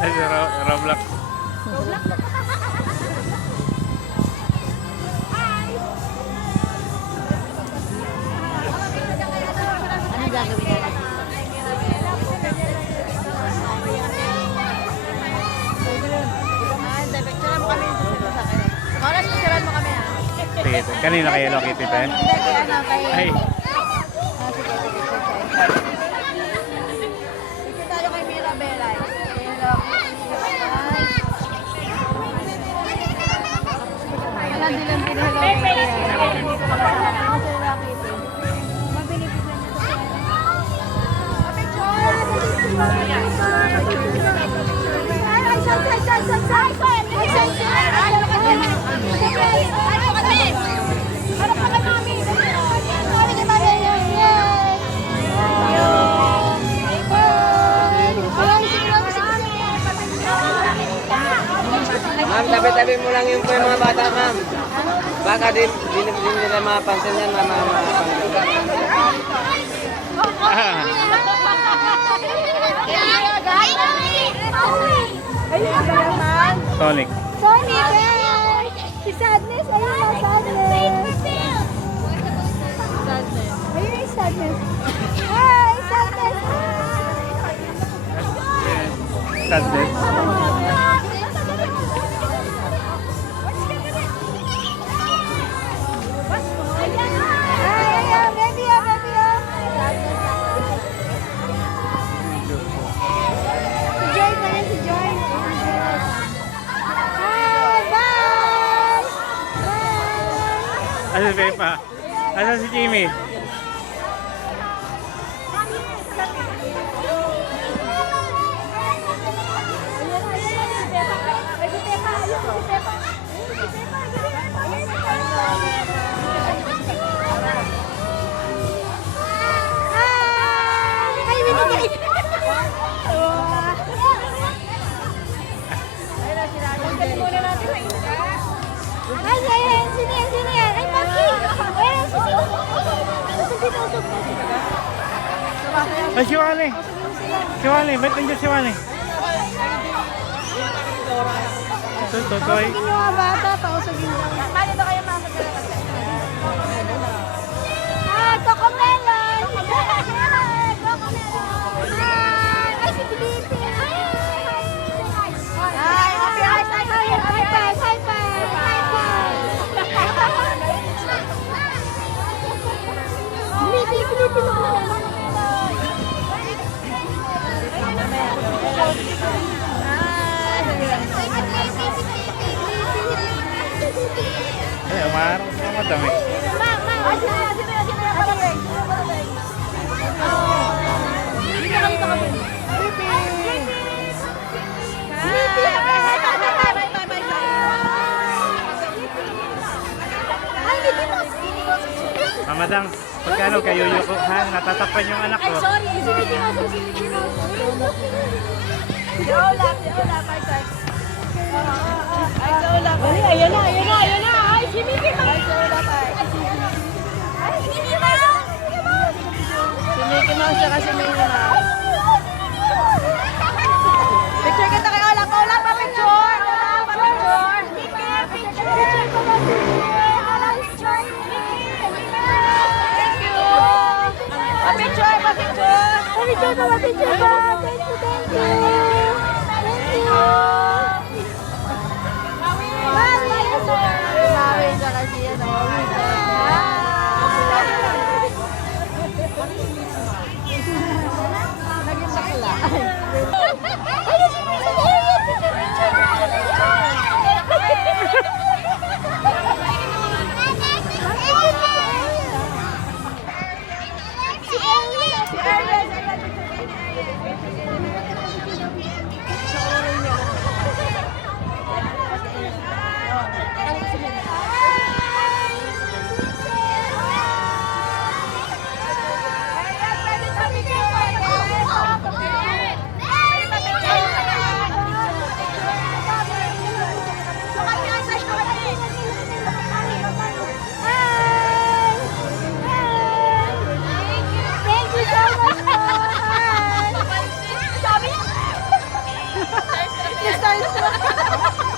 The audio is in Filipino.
Ay, si Roblox. Ano gagawin natin? Picturean mo kami sa akin. Oras, picturean mo kami ha. Sige, kanina kay Hello Kitty te. Hindi, kay ano, kay... Ay, Sige, sige tayo kay Mirabella. Hello. Alam din Hello. Ma'am, tabi-tabi mo lang yung po yung mga bata, ma'am. Baka din nila mapansin yan, ma'am. Sonic. Sonic! Si Sadness! Ayun na, Sadness! Ayun yung Sadness! Hi! Sadness! Sadness. Ay, baby, baby! Si Joy pa rin, si Joy! Hi! Bye! Bye! Asa si Pepa? Asa si Jimmy? Sino yan? Ay, Maki! Ayan, Ay, si Wale. Si Wale. Ba't nandiyan si Wale? Tutoy. Yung mga bata, pausagin daw. Paano ba kayo makakagala? Cocomelon! Cocomelon! Ay, si Pilipin! Ay, happy high five! High five! High five! High five! Pilipin ako! Ay, umarang sa madami. Mamadang, pagkano kayo yuko ha? Natatakpan yung anak ko. Ayan na! Ay, si Mickey Mouse! Ay, si Mickey Mouse! Si Mickey Mouse tsaka si Minnie Mouse. Picture kita kay Ola. Ola, pa-picture! Ola, pa-picture! Picture ko ba? Thank you! Pa-picture! Pa-picture! Picture ko ba? Picture ko! Thank you! Thank you! Mawi tsaka si ano. Naging bakla. Ano si Mrs. Elliot? Si Elliot! Si nag-start na.